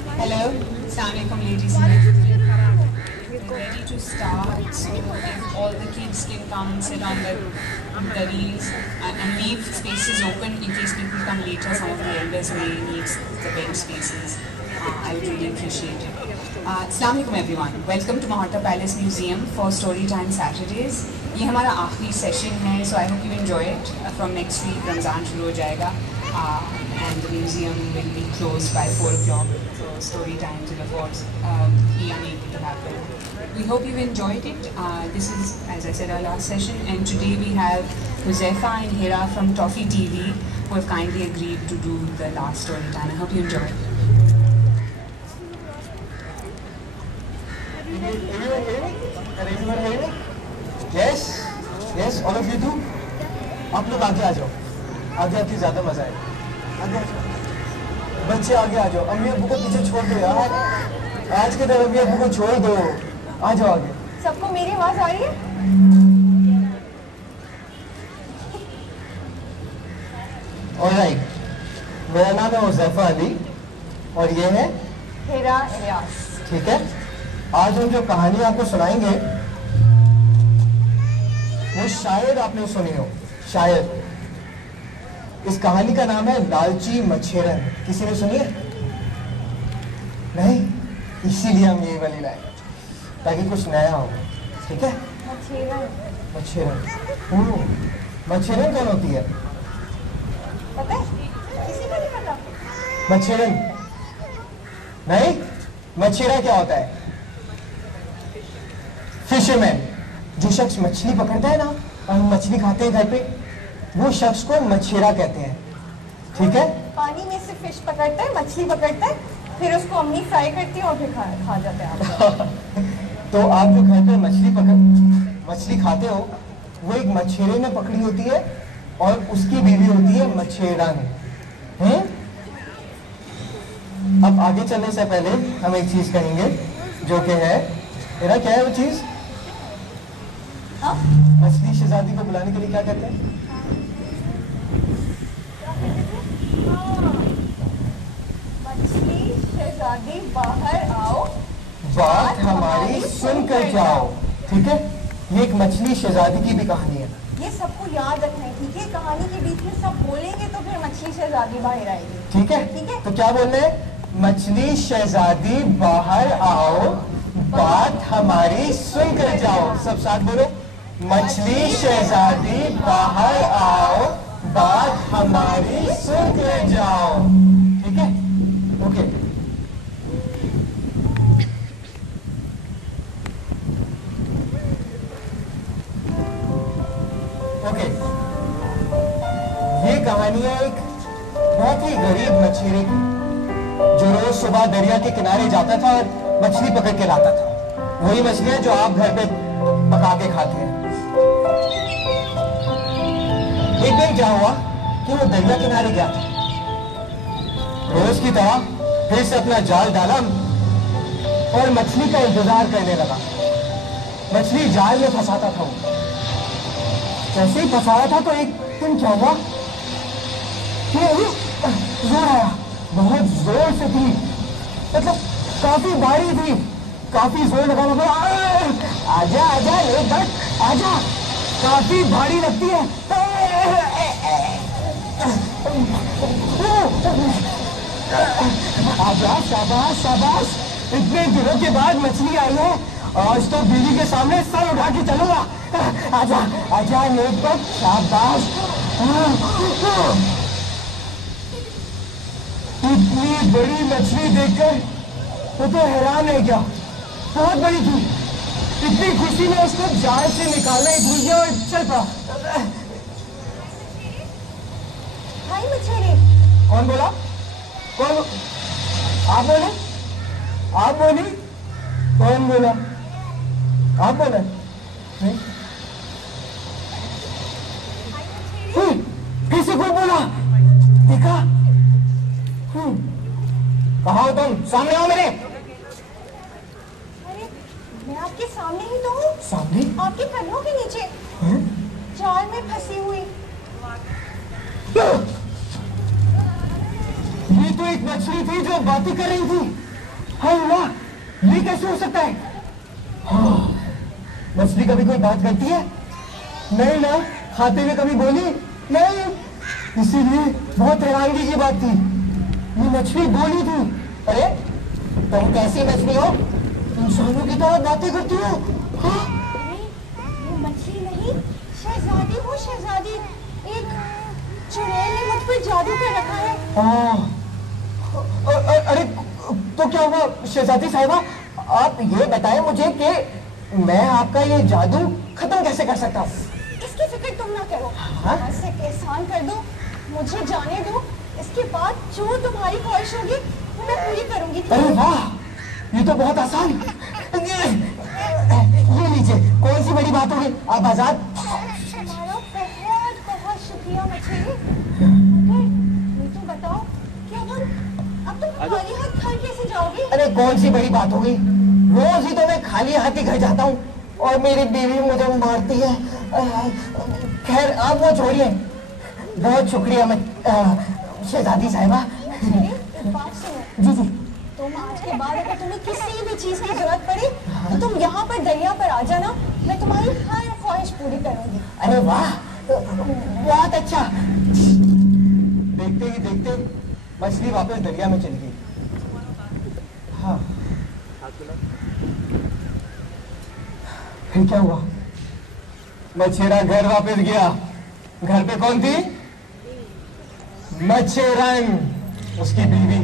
Hello, Assalamualaikum ladies and gentlemen. We're ready to start, so if all the kids can come and sit on the gullies and leave spaces open in case people come later. Some of the elders may need the bench spaces. I would really appreciate it. Assalamualaikum everyone. Welcome to Maharta Palace Museum for Storytime Saturdays. ये हमारा आखिरी session है, so I hope you enjoy it. From next week, Ramzan शुरू हो जाएगा, and the museum will be closed by 4 o'clock. So story times will of course be unable to happen. We hope you enjoyed it. This is, as I said, our last session, and today we have Huzaifa and Hira from Toffee TV who have kindly agreed to do the last story time. I hope you enjoy it. Yes, yes, all of you do. आप लोग आगे आ जाओ, आगे आके ज़्यादा मजा आएगा। आगे आ जाओ, बच्चे आगे आ जाओ। अम्मी अब्बू को पीछे छोड़ दो यार, आज के दिन अम्मी अब्बू को छोड़ दो, आ जाओ आगे। सबको मेरी आवाज आ रही है? ऑलराइट, मेरा नाम है हुज़ैफा अली और ये है हिरा इलियास। ठीक है, आज हम जो कहानी आपको सुनाएंगे वो शायद आपने सुनी हो, शायद। इस कहानी का नाम है लालची मच्छेरन। किसी ने सुनी है? नहीं? इसीलिए हम यही वाली लाए, ताकि कुछ नया हो। ठीक है? मच्छेरन। मच्छेरन, मच्छेरन कौन होती है? पता है? किसी को नहीं पता? मच्छेरन नहीं, मच्छेरा क्या होता है? फिशरमैन, जो शख्स मछली पकड़ता है ना और हम मछली खाते हैं घर पे, वो शख्स को मच्छेरा कहते हैं। ठीक है? पानी में से फिश पकड़ता है, मछली पकड़ता है, फिर उसको अम्मी फ्राई करती है और फिर खा जाते हैं आप। तो आप जो घर पे मछली खाते हो, वो एक मच्छेरे ने पकड़ी होती है और उसकी बीवी होती है मच्छेरन। अब आगे चलने से पहले हम एक चीज कहेंगे, जो कि है, मेरा क्या है वो चीज? मछली शहजादी को बुलाने के लिए क्या कहते हैं? मछली शहजादी बाहर आओ, बात हमारी सुनकर जाओ। ठीक है, ये एक मछली शहजादी की भी कहानी है। ये सबको याद रखना है, ठीक है? कहानी के बीच में सब बोलेंगे तो फिर मछली शहजादी बाहर आएगी। ठीक है? ठीक है? तो क्या बोल रहे हैं? मछली शहजादी बाहर आओ, बात हमारी सुनकर जाओ। सब साथ बोलो, मछली शहजादी बाहर आओ, बात हमारी सुनकर जाओ। ठीक है? ओके। ओके, ये कहानी है एक बहुत ही गरीब मछेरे की, जो रोज सुबह दरिया के किनारे जाता था और मछली पकड़ के लाता था। वही मछलियां जो आप घर पे पका के खाते हैं। एक दिन क्या हुआ कि वो दरिया किनारे गया था, रोज की तरह फिर से अपना जाल डाला और मछली का इंतजार करने लगा। मछली जाल में फंसाता था वो। जैसे ही फंसाया था तो एक दिन क्या हुआ कि जोर आया, बहुत जोर से थी, मतलब काफी भारी थी, काफी जोर लगाना पड़ा। आजा आजा ले बट आजा, काफी भारी लगती है। आजा, शाबाश शाबाश, इतने दिनों के बाद मछली आई है, आज तो बीवी के सामने सर उठा के चलूंगा। आजा आजा नेक बट, शाबाश। इतनी बड़ी मछली देखकर वो तो हैरान है, क्या बहुत बड़ी थी। इतनी खुशी में उसको जाल से निकालना ही भूल गया और चल पड़ा। हाय मछेरे। कौन बोला? कौन? आप बोले? आप बोली? कौन बोला? आप बोले? नहीं, फिर से कोई बोला, देखा? कहाँ हो तुम? सामने आओ मेरे। अरे मैं आपके सामने ही तो हूँ। सामने? आपके कन्नों के नीचे, जाल में फंसी हुई। ये तो एक मछली थी जो बातें कर रही थी। हाँ वाह, ये कैसे हो सकता है? हाँ, मछली कभी कोई बात करती है? नहीं ना, खाते हुए कभी बोली नहीं, इसीलिए बहुत हैरानगी की बात थी। ये मछली बोली थी। अरे तुम कैसी मछली हो, इंसानों की तरह बातें करती हो? हाँ? ये मछली नहीं, शहजादी हूँ, शहजादी। एक चुड़ैल ने मुझ पर जादू कर रखा है। अरे तो क्या हुआ शहजादी साहिबा, आप ये बताएं मुझे कि मैं आपका ये जादू खत्म कैसे कर सकता हूँ? इसकी फिक्र तुम ना करो। हाँ? बस एक एहसान कर दो, मुझे जाने दो। इसके बाद जो तुम्हारी ख्वाहिश होगी वो मैं पूरी करूंगी। अरे वाह, ये तो बहुत आसान। ये लीजिए, कौन सी बड़ी बात होगी, आप आजाद। तुम्हारा बहुत बहुत शुक्रिया मछली। मगर ये तो बताओ कि अब तुम खाली हाथ घर कैसे जाओगे? अरे कौन सी बड़ी बात होगी, रोज ही तो मैं खाली हाथ ही घर जाता हूँ और मेरी बीवी मुझे मारती है। खैर आप वो छोड़िए, बहुत शुक्रिया शहजादी साहिबा। एक बात सुनो जी जी। तुम आज के बाद अगर तुम्हें किसी भी चीज की जरूरत पड़ी तो तुम यहाँ पर दरिया पर आ जाना, मैं तुम्हारी हर ख्वाहिश पूरी करूंगी। अरे वाह, बहुत अच्छा। देखते ही देखते मछली वापस दरिया में चली गई। हाँ, फिर क्या हुआ? मछेरा घर वापस गया। घर पे कौन थी? मच्छरन, उसकी बीवी।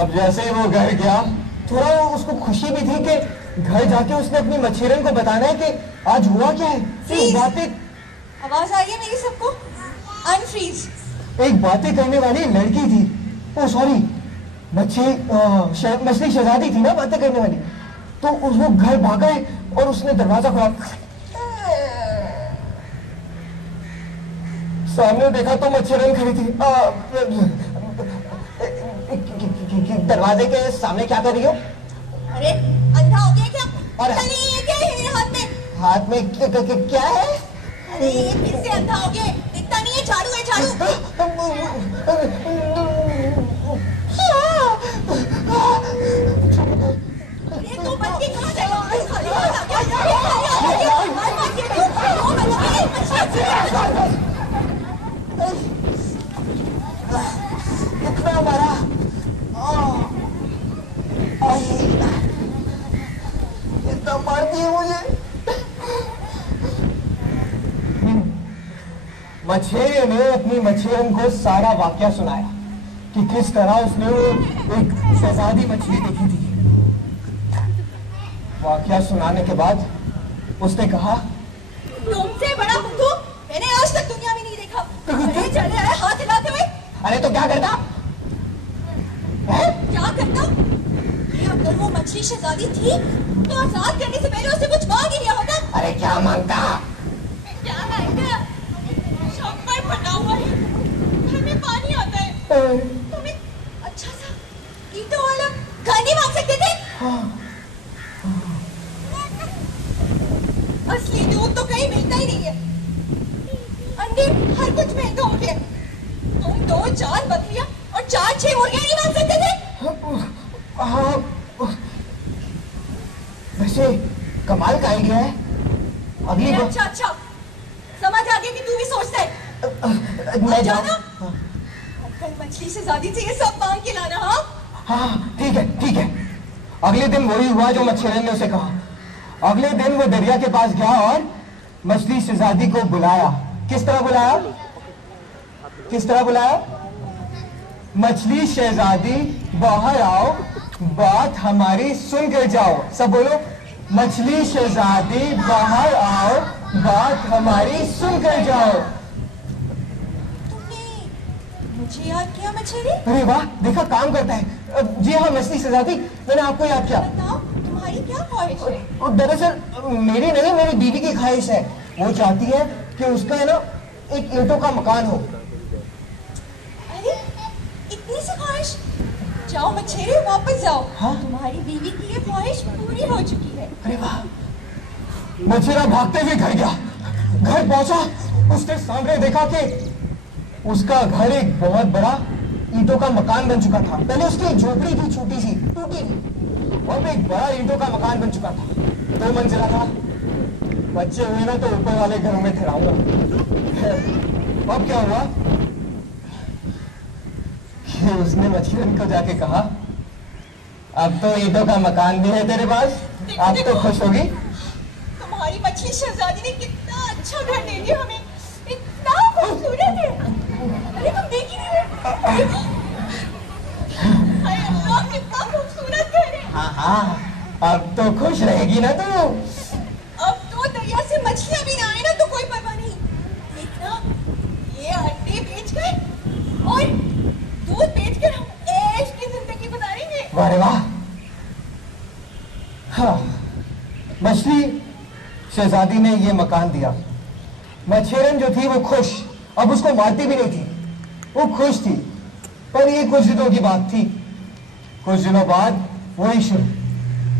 अब जैसे ही वो घर गया, थोड़ा उसको खुशी भी थी कि घर जाके उसने अपनी मच्छरन को बताना है कि आज हुआ क्या है। Freeze! बातें, आवाज आ रही है मेरी सबको? अनफ्रीज। एक बातें करने वाली लड़की थी। ओ सॉरी, मछली शहजादी थी ना बातें करने वाली। तो वो घर भागा है और उसने दरवाजा खोला। सामने देखा तो मच्छरन खड़ी थी। दरवाजे के सामने क्या कर रही हो? अरे अंधा हो गया क्या? अरे पता नहीं ये क्या है मेरे हाथ में? हाथ में क्या है? अरे ये फिर से अंधा हो गया, दिखता नहीं है, झाड़ू है झाड़ू। ये तू बच के कहाँ जाएगा? इतना बड़ा इतना मारती है मुझे। मछेरे ने अपनी मछेरन को सारा वाकया सुनाया कि किस तरह उसने वो एक शहजादी मछली देखी थी। वाकया सुनाने के बाद उसने कहा, तुमसे बड़ा बुद्धू मैंने आज तक दुनिया में नहीं देखा। अरे चले आए हाथ हिलाते हुए। अरे तो क्या करता है? क्या करता? ये अगर वो मछली शहजादी थी तो आजाद करने से पहले उसे कुछ मांग ही लिया होता। अरे क्या मांगता? क्या मांगता? शंकर बना हुआ है, घर में पानी आता है, तुम्हें अच्छा सा ईंटों वाला घर नहीं मांग सकते थे? असली दूध तो कहीं मिलता ही नहीं है, अंडे हर कुछ महंगा हो गया। तुम 2-4 बकरियां और 4-6 मुर्गियां नहीं मांग सकते थे? हाँ, वैसे कमाल का आइडिया है। अगली बार अच्छा समझ आ गया कि तू भी सोचता है। मैं जाना कल मछली से ज्यादा से ये सब मांग के लाना। हाँ हाँ ठीक है। अगले दिन वही हुआ जो मच्छरन ने उसे कहा। अगले दिन वो दरिया के पास गया और मछली शहजादी को बुलाया। किस तरह बुलाया? मछली शहजादी बाहर आओ, बात हमारी सुन कर जाओ। सब बोलो, मछली शहजादी बाहर आओ, बात हमारी सुन कर जाओ। तुमने मुझे याद किया मछली? अरे वाह, देखा काम करता है। जी हाँ मछली शहजादी, मैंने आपको याद किया। बताओ तुम्हारी क्या ख्वाहिश है? दरअसल मेरी नहीं, मेरी बीवी की ख्वाहिश है। वो चाहती है कि उसका है ना एक ईंटों का मकान हो। अरे इतनी सी ख्वाहिश? जाओ मछली वापस जाओ। हाँ? तुम्हारी बीवी की ये ख्वाहिश पूरी हो चुकी है। अरे वाह, मछेरा भागते हुए घर गया। घर पहुंचा, उसने सामने देखा कि उसका घर एक बहुत बड़ा ईंटों का मकान बन चुका था। पहले उसकी एक झोपड़ी थी, छोटी सी, टूटी थी, और एक बड़ा ईंटों का मकान बन चुका था। 2 मंजिला था। बच्चे हुए ना तो ऊपर वाले घरों में ठहराऊंगा। अब क्या हुआ कि उसने मछलियन को जाके कहा, अब तो ईंटों का मकान भी है तेरे पास, आप तो खुश होगी। तुम्हारी मछली शहजादी ने कितना अच्छा घर दे दिया हमें, इतना खूबसूरत है। अरे तुम देख ही नहीं रहे? अरे अल्लाह, कितना खूबसूरत घर है। हाँ हाँ, अब तो खुश रहेगी ना तू। अब तो दरिया से मछलियां भी ना आए ना तो कोई परवाह नहीं। देखना, ये अंडे बेचकर और दूध बेचकर हम ऐश की जिंदगी गुजारेंगे। वाह वाह। हाँ, मछली शहजादी ने ये मकान दिया। मछेरन जो थी वो खुश, अब उसको मारती भी नहीं थी, वो खुश थी। पर ये कुछ दिनों की बात थी। कुछ दिनों बाद वही शुरू,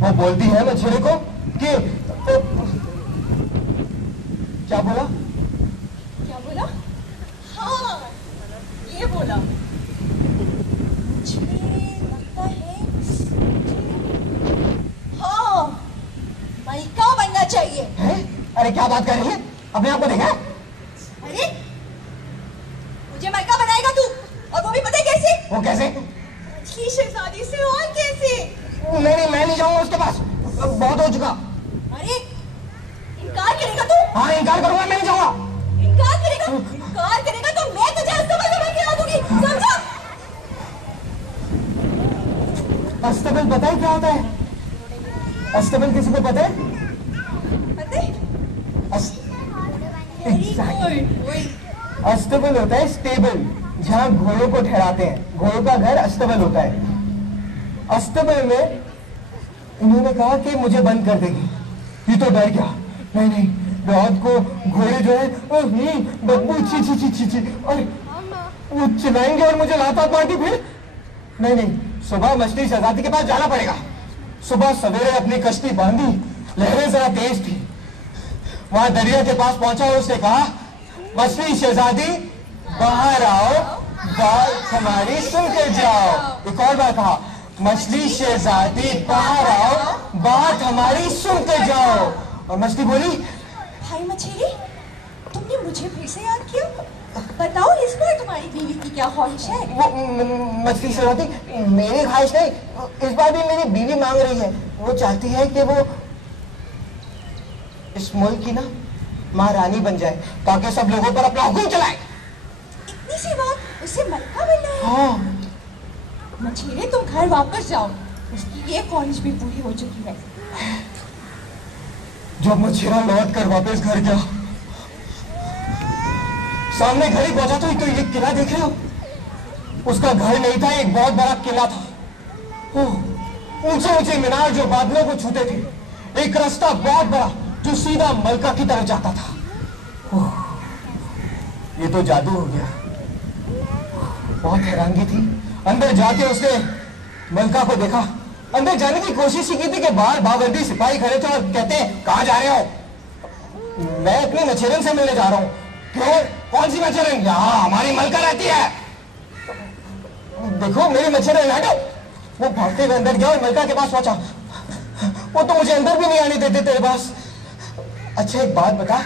वो बोलती है मछेरे को कि क्या बोला? क्या बोला? हाँ, ये बोला, मुझे लगता है हाँ, मलका बनना चाहिए। है? अरे क्या बात कर रही है? अपने आप को देखा? अरे मुझे मलका बनाएगा तू, और वो भी पता है कैसे? वो कैसे? मछली शहजादी से। और कैसे? नहीं, मैं नहीं जाऊंगा उसके पास, बहुत हो चुका। अरे इनकार करेगा तू? हाँ, इनकार करूंगा, मैं नहीं जाऊंगा। इनकार करेगा तो मैं तुझे अस्तबल में गिरा दूंगी, समझा? अस्तबल पता है क्या होता है? अस्तबल किसी को पता है? पता है? Exactly. अस्तबल होता है स्टेबल, जहाँ घोड़ों को ठहराते हैं। घोड़ों का घर अस्तबल होता है। अस्तबल में इन्होंने कहा कि मुझे बंद कर देगी। ये तो डर गया। नहीं, रात को घोड़े जो है बदबू छी छी छी छी छी, और वो चिल्लाएंगे और मुझे लात मारती फिर। नहीं, सुबह मछली शहजादी के पास जाना पड़ेगा। सुबह सवेरे अपनी कश्ती बांधी, लहरें जरा तेज थी। वहां दरिया के पास पहुंचा और उसने कहा, मछली शहजादी बाहर आओ, बात हमारी सुनकर जाओ। एक और बार कहा, मछली शहजादी बाहर आओ, बात हमारी सुनकर जाओ। और मछली बोली, भाई मछली, तुमने मुझे फिर से याद किया? बताओ इस बार तुम्हारी बीवी की क्या ख्वाहिश है? वो मछली शहजादी, मेरी ख्वाहिश नहीं, इस बार भी मेरी बीवी मांग रही है। वो चाहती है कि वो इस मुल्क की ना महारानी बन जाए, ताकि सब लोगों पर अपना हुक्म चलाए। इतनी सी बात, उसे मलका बनना है? हाँ। मछली, तुम घर वापस जाओ, उसकी ये ख्वाहिश भी पूरी हो चुकी है। जब मछेरा लौट कर वापस घर गया, सामने घर ही पहुंचा तो ये किला देख रहे हो? उसका घर नहीं था, एक बहुत बड़ा किला था। ऊंचे ऊंचे मीनार जो बादलों को छूते थे। एक रास्ता बहुत बड़ा जो सीधा मलका की तरफ जाता था। ये तो जादू हो गया। बहुत हैरानगी थी। अंदर जाके उसने मलका को देखा। अंदर जाने की कोशिश ही की थी कि बाहर बावर्दी सिपाही खड़े थे और कहते हैं, कहां जा रहे हो? मैं अपनी मछेरन से मिलने जा रहा हूं। क्यों? कौन सी मछेरन? यहाँ हमारी मलका रहती है। देखो मेरी मछेरन, हटो। वो भागते हुए अंदर गया और मलका के पास पहुंचा। वो तो मुझे अंदर भी नहीं आने देते तेरे पास। अच्छा एक बात बता,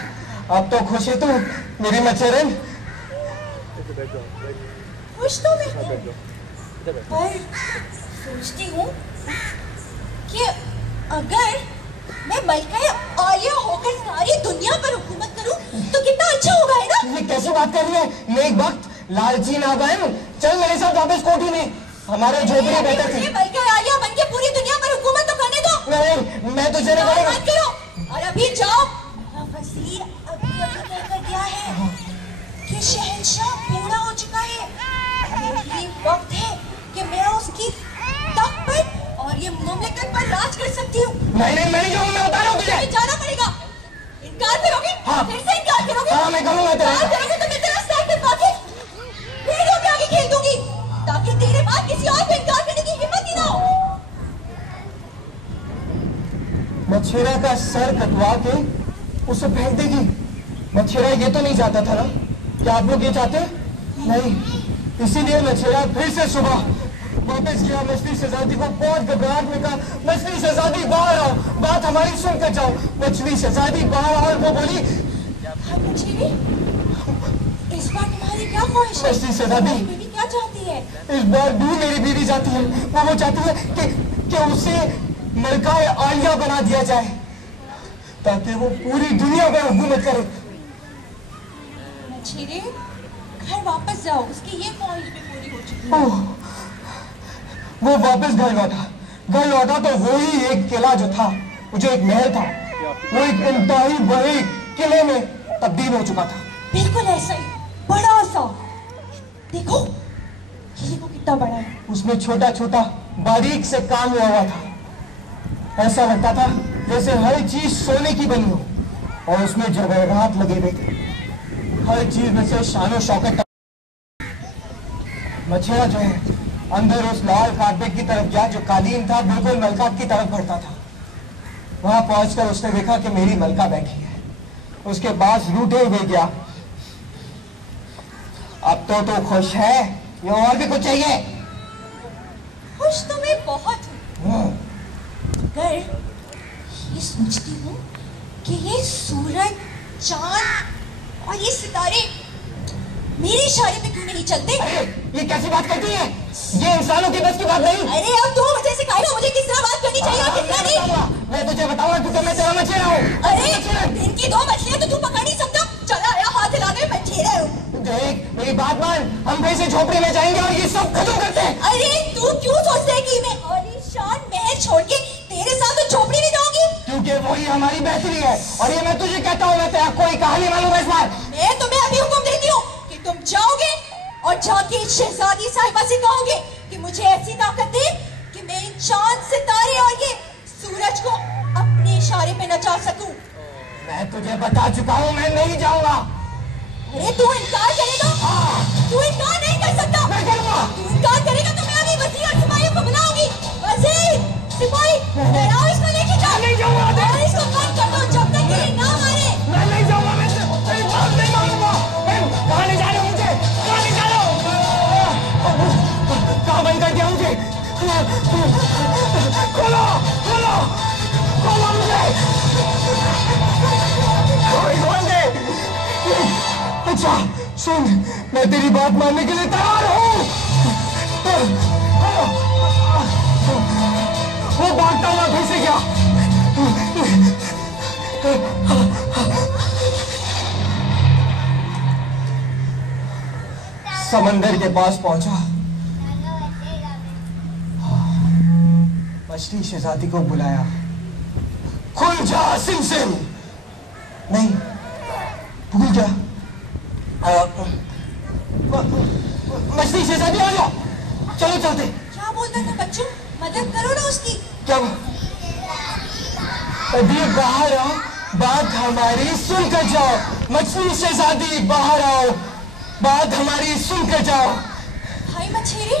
अब तो खुश है तू मेरी मछेरन? खुश तो मैं हूं, पर सोचती हूँ कि अगर मैं मलका या आलिया होकर सारी दुनिया पर हुकूमत करूं तो कितना अच्छा होगा, है ना? ये कैसी बात कर रही है? ये एक वक्त लालची ना बहन, चल मेरे साथ वापस कोठी में। हमारे झोपड़ी बेहतर थी। मलका आलिया बनके पूरी दुनिया पर हुकूमत तो करने दो। नहीं, मैं तुझे नहीं बोलूंगा। मत करो, और अभी जाओ। वज़ीर अभी तय कर दिया है कि शहंशाह पूरा हो चुका है। यही वक्त है कि मैं उसकी तख्त पर और ये मुमलिकत पर राज कर सकती हूँ। नहीं, मैं नहीं जाऊंगा, मैं बता रहा हूँ तुझे। जाना पड़ेगा। इनकार करोगे? हाँ। फिर से इनकार करोगे? हाँ, मैं करूंगा। इनकार करोगे तो मैं तेरा सर कटवा के भेड़ों के आगे खेल दूंगी, ताकि तेरे बाद किसी और को इनकार करने की हिम्मत ही ना हो। मछेरा का सर कटवा के उसे फेंक देगी। मछेरा ये तो नहीं चाहता था ना? क्या आप लोग ये चाहते? नहीं, इसीलिए मछेरा फिर से सुबह वापस गया मछली शहजादी को बहुत घबराहट में कहा, मछली शहजादी बाहर आओ, बात हमारी सुनकर जाओ। मछली शहजादी बाहर आओ और वो बोली, मछली, इस बार तुम्हारी क्या ख्वाहिश है? मछली शहजादी बीवी क्या चाहती है? इस बार भी मेरी बीवी चाहती है, वो चाहती है कि उसे मलकाए आलिया बना दिया जाए ताकि वो पूरी दुनिया पर हुकूमत करे। मछली, घर वापस जाओ, उसकी ये ख्वाहिश भी पूरी हो चुकी है। वो वापस घर लौटा तो वही एक किला जो था, वो जो एक महल था, वो एक इंतहाई बड़े किले में तब्दील हो चुका था। बिल्कुल ऐसा ही, बड़ा सा। देखो किले को कितना बड़ा है। उसमें छोटा छोटा बारीक से काम हुआ था। ऐसा लगता था जैसे हर चीज सोने की बनी हो और उसमें जवाहरात लगे हुए थे। हर चीज में से शानो शौकत। मछेरा जो है अंदर उस लाल कारपेट की तरफ गया जो कालीन था, बिल्कुल मलका की तरफ बढ़ता था। वहां पहुंचकर उसने देखा कि मेरी मलका बैठी है। उसके पास रूठे हुए गया, अब तो खुश है या और भी कुछ चाहिए? खुश तो मैं बहुत हूँ, मगर ये सोचती हूँ कि ये सूरज, चांद और ये सितारे मेरे इशारे पे क्यों नहीं चलते? अरे ये कैसी बात करती है? ये इंसानों की बस की बात नहीं। अरे अब तुम मुझे सिखाएगा मुझे किस तरह बात करनी चाहिए और किस तरह नहीं। मैं तुझे बताऊंगा क्योंकि मैं तेरा मछेरा हूँ। अरे दिन की 2 मछलियाँ तो तू पकड़ नहीं सकता। चला आया हाथ हिला दे, मछेरा हूँ। देख मेरी बात मान, हम फिर से झोपड़ी में जाएंगे और ये सब खत्म करते हैं। अरे तू क्यों सोचता है कि मैं आलीशान महल छोड़ के तेरे साथ तो झोपड़ी में जाऊंगी? क्योंकि वही हमारी बेहतरी है। और ये मैं तुझे कहता हूँ, मैं तेरा कोई कहानी मालूम है इस बार। मैं तुम्हें अभी हुक्म देती हूँ कि तुम जाओगे और जाके शहजादी साहिबा से कहोगे कि मुझे ऐसी ताकत दे कि मैं इन चांद, सितारे और ये सूरज को अपने इशारे पे नचा सकूं। मैं तुझे बता चुका हूँ, मैं नहीं जाऊंगा। अरे तू इनकार करेगा? तू इनकार नहीं कर सकता। मैं करूंगा। तू इनकार करेगा तो मैं अभी वज़ीर और सिपाहियों को बुलाऊंगी। वज़ीर, सिपाही, डराओ इसको, लेके जाओ। नहीं जाऊंगा। और इसको बंद कर दो जब तक ये ना मारे। मैं नहीं जाऊंगा, मैं तेरी बात नहीं मानूंगा। कहाँ ले जा रहे हो मुझे? कहाँ ले जा रहे हो? कहाँ बंद कर दिया मुझे? खोलो खोलो खोलो मुझे। खोल दे। अच्छा सुन, मैं तेरी बात मानने के लिए तैयार हूँ। वो भागता हुआ फिर से गया। समंदर के पास पहुंचा, मछली शहजादी को बुलाया। खुल जा सिम सिम। नहीं, भूल गया। मछली शहजादी आ जाओ, चलो चलते। क्या बोलता था बच्चों, मदद करो ना उसकी। क्या? अभी बाहर आओ, बात हमारी सुनकर जाओ। मछली शहजादी बाहर आओ, बात हमारी सुनकर जाओ। भाई मछेरे,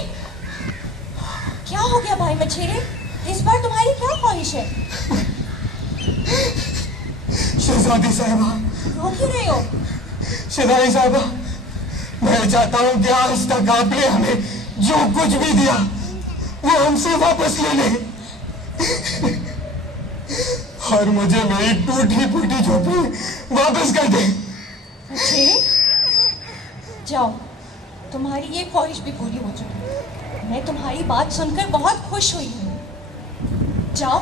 क्या हो गया भाई मछेरे? इस बार तुम्हारी क्या ख्वाहिश है? शहजादी साहिबा। रो क्यों रहे हो? शहजादी साहिबा, मैं चाहता हूँ कि आज तक आपने हमें जो कुछ भी दिया वो हमसे वापस ले ले और मुझे मेरी टूटी फूटी झोपड़ी वापस कर दे। मछेरे, जाओ, तुम्हारी ये ख्वाहिश भी पूरी हो चुकी है। मैं तुम्हारी बात सुनकर बहुत खुश हुई हूँ। जाओ,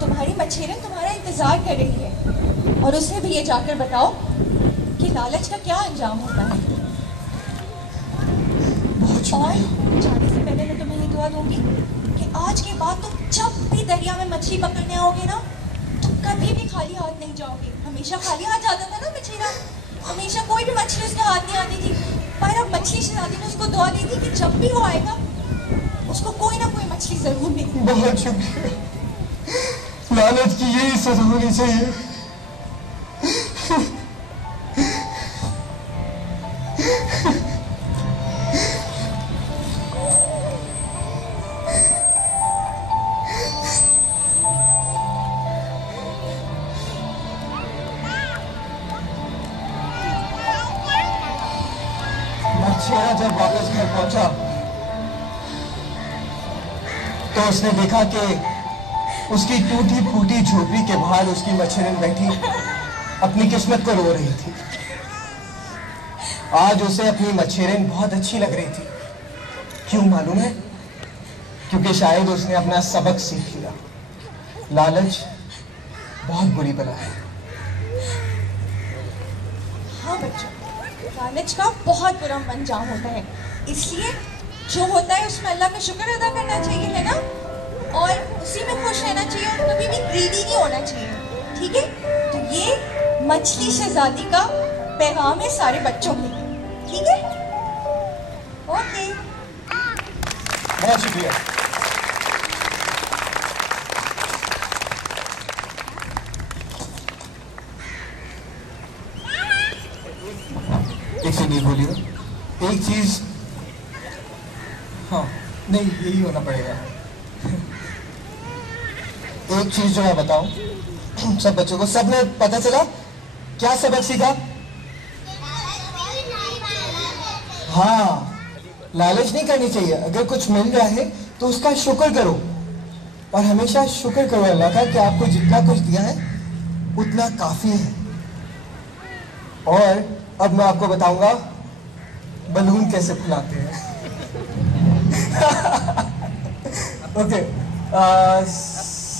तुम्हारी मछेरे तुम्हारा इंतजार कर रही है और उसे भी ये जाकर बताओ कि लालच का क्या अंजाम होता है। और जाने से पहले मैं तुम्हें ये दुआ दूंगी कि आज के बाद तुम जब भी दरिया में मछली पकड़ने आओगे ना, तुम कभी भी खाली हाथ नहीं जाओगे। हमेशा खाली हाथ जाता था ना मछेरा, हमेशा कोई भी मछली उसके हाथ नहीं आती थी। पर अब मछली शहजादी ने उसको दुआ दी थी कि जब भी वो आएगा उसको कोई ना कोई मछली जरूर मिलेगी। बहुत शुक्रिया, लालच की यही सजा होनी चाहिए। मछेरा जब वापस घर पहुंचा तो उसने देखा कि उसकी टूटी फूटी झोपड़ी के बाहर उसकी मछेरन बैठी अपनी किस्मत को रो रही थी। आज उसे अपनी मछेरन बहुत अच्छी लग रही थी। क्यों मालूम है? क्योंकि शायद उसने अपना सबक सीख लिया। लालच बहुत बुरी बला है। हाँ बच्चों, लालच का बहुत बुरा अंजाम होता है, इसलिए जो होता है उसमें अल्लाह का शुक्र अदा करना चाहिए, है ना? और उसी में खुश रहना चाहिए और कभी भी ग्रीडी नहीं होना चाहिए, ठीक है? तो ये मछली शहजादी का पैगाम है सारे बच्चों के लिए, ठीक है? ओके, बहुत शुक्रिया। एक से नहीं बोलिए, एक चीज, हाँ नहीं यही होना पड़ेगा। एक चीज जो मैं बताऊं सब बच्चों को, सबने पता चला क्या सबक सीखा? हाँ, लालच नहीं करनी चाहिए। अगर कुछ मिल रहा है तो उसका शुक्र करो और हमेशा शुक्र करो अल्लाह का कि आपको जितना कुछ दिया है उतना काफी है। और अब मैं आपको बताऊंगा बलून कैसे फुलाते हैं। ओके,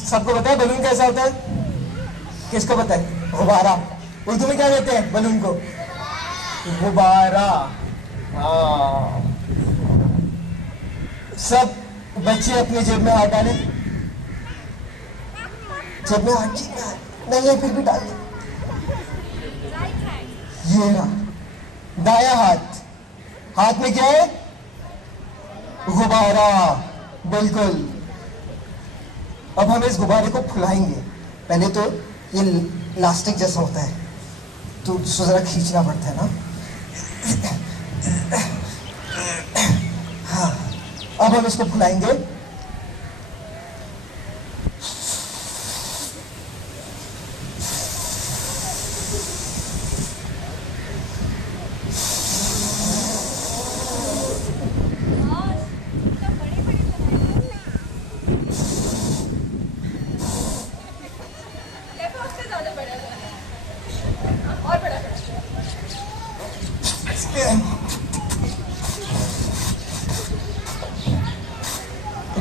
सबको पता है बलून कैसा होता है? किसको पता है? गुब्बारा। उर्दू में क्या कहते हैं बलून को? गुब्बारा। हाँ, सब बच्चे अपने जेब में हाथ डालें। जेब में हाथ नहीं है फिर भी डाल दे। ये ना, दाया हाथ, हाथ में क्या है? गुब्बारा। बिल्कुल। अब हम इस गुब्बारे को फुलाएंगे। पहले तो ये इलास्टिक जैसा होता है तो उसको जरा खींचना पड़ता है ना। हाँ, अब हम इसको फुलाएंगे।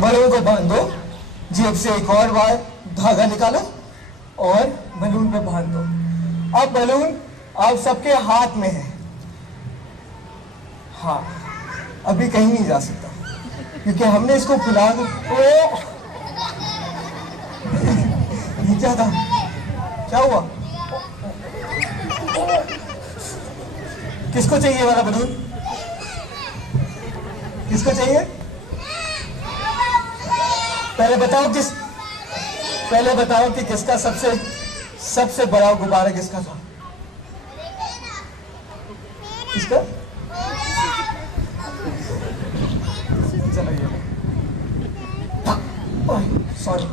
बलून को बांध दो, जेब से एक और बार धागा निकालो और बलून पे बांध दो। अब बलून आप सबके हाथ में है। हाँ, अभी कहीं नहीं जा सकता क्योंकि हमने इसको फुला दो। ये क्या था? क्या हुआ? किसको चाहिए वाला बलून? किसको चाहिए? पहले बताओ कि किसका सबसे बड़ा गुब्बारा किसका था? किसका? चलो ये सॉरी,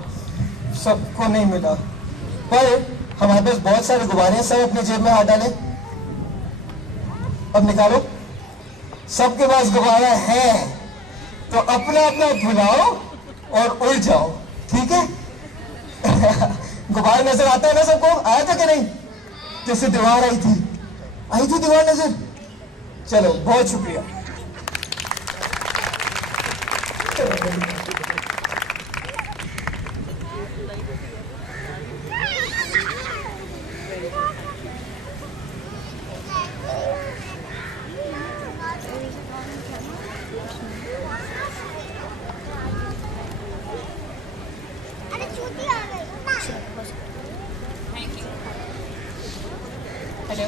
सबको नहीं मिला, पर हमारे पास बहुत सारे गुब्बारे हैं। सब अपनी जेब में हाथ डालें। अब निकालो। सबके पास गुब्बारा है तो अपना अपना फुलाओ और उड़ जाओ, ठीक है? गुब्बारा नजर आता है ना सबको? आया था कि नहीं? जैसे दीवार आई थी दीवार नजर। चलो, बहुत शुक्रिया। Hello.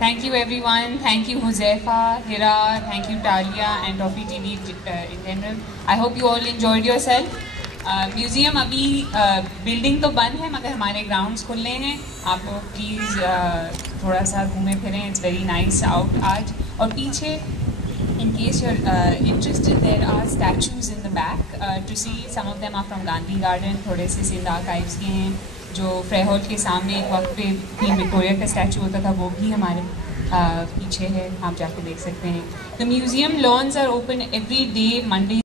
Thank you everyone. Thank you Huzaifa, Hira, thank you Talia and Toffee TV in general. I hope you all enjoyed yourself. Museum अभी बिल्डिंग तो बंद है मगर हमारे ग्राउंड्स खुले हैं। आप लोग प्लीज़ थोड़ा सा घूमे फिरें। इट्स वेरी नाइस आउट आज। और पीछे in case you're interested, there are statues in the back to see. Some of them are from Gandhi Garden, थोड़े से सिंध आर्काइव्स के हैं। जो फ्रेहॉल के सामने एक वक्त पे क्वीन विक्टोरिया का स्टैचू होता था वो भी हमारे पीछे है, आप जाके देख सकते हैं। The museum lawns are open every day Monday